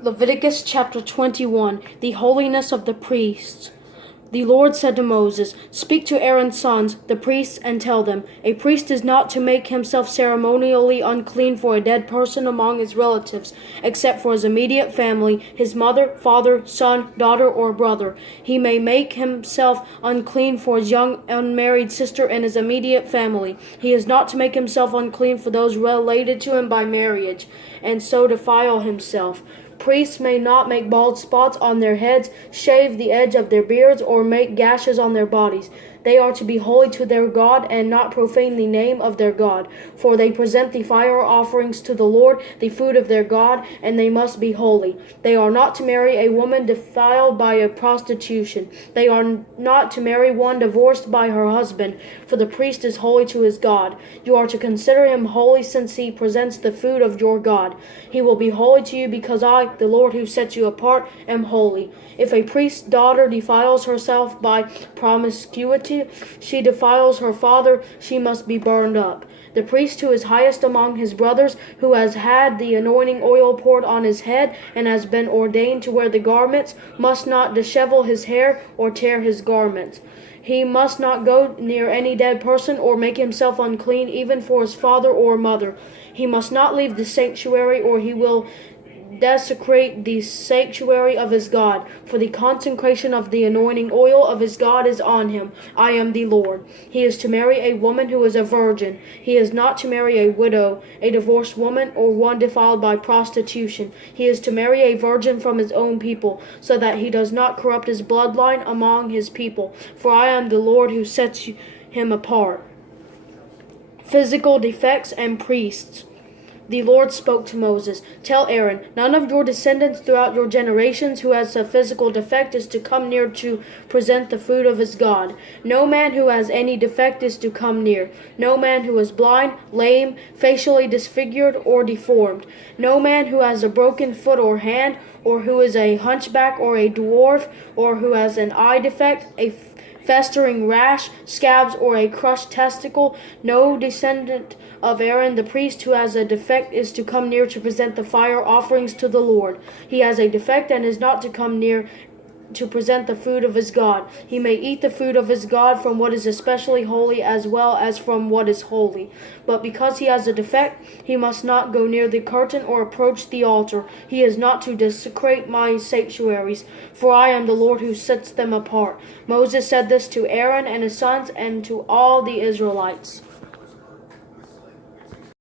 Leviticus Chapter 21, the holiness of the priests. The Lord said to Moses, "Speak to Aaron's sons, the priests, and tell them, a priest is not to make himself ceremonially unclean for a dead person among his relatives, except for his immediate family, his mother, father, son, daughter, or brother. He may make himself unclean for his young unmarried sister and his immediate family. He is not to make himself unclean for those related to him by marriage, and so defile himself. Priests may not make bald spots on their heads, shave the edge of their beards, or make gashes on their bodies. They are to be holy to their God and not profane the name of their God, for they present the fire offerings to the Lord, the food of their God, and they must be holy. They are not to marry a woman defiled by a prostitution. They are not to marry one divorced by her husband, for the priest is holy to his God. You are to consider him holy since he presents the food of your God. He will be holy to you because I, the Lord who sets you apart, am holy. If a priest's daughter defiles herself by promiscuity, she defiles her father, she must be burned up. The priest who is highest among his brothers, who has had the anointing oil poured on his head and has been ordained to wear the garments, must not dishevel his hair or tear his garments. He must not go near any dead person or make himself unclean even for his father or mother. He must not leave the sanctuary, or he will desecrate the sanctuary of his God, for the consecration of the anointing oil of his God is on him. I am the Lord. He is to marry a woman who is a virgin. He is not to marry a widow, a divorced woman, or one defiled by prostitution. He is to marry a virgin from his own people, so that he does not corrupt his bloodline among his people. For I am the Lord who sets him apart. Physical defects and priests. The Lord spoke to Moses, "Tell Aaron, none of your descendants throughout your generations who has a physical defect is to come near to present the food of his God. No man who has any defect is to come near. No man who is blind, lame, facially disfigured, or deformed. No man who has a broken foot or hand, or who is a hunchback or a dwarf, or who has an eye defect, a festering rash, scabs, or a crushed testicle. No descendant of Aaron the priest who has a defect is to come near to present the fire offerings to the Lord. He has a defect and is not to come near to present the food of his God. He may eat the food of his God from what is especially holy as well as from what is holy. But because he has a defect, he must not go near the curtain or approach the altar. He is not to desecrate my sanctuaries, for I am the Lord who sets them apart." Moses said this to Aaron and his sons and to all the Israelites.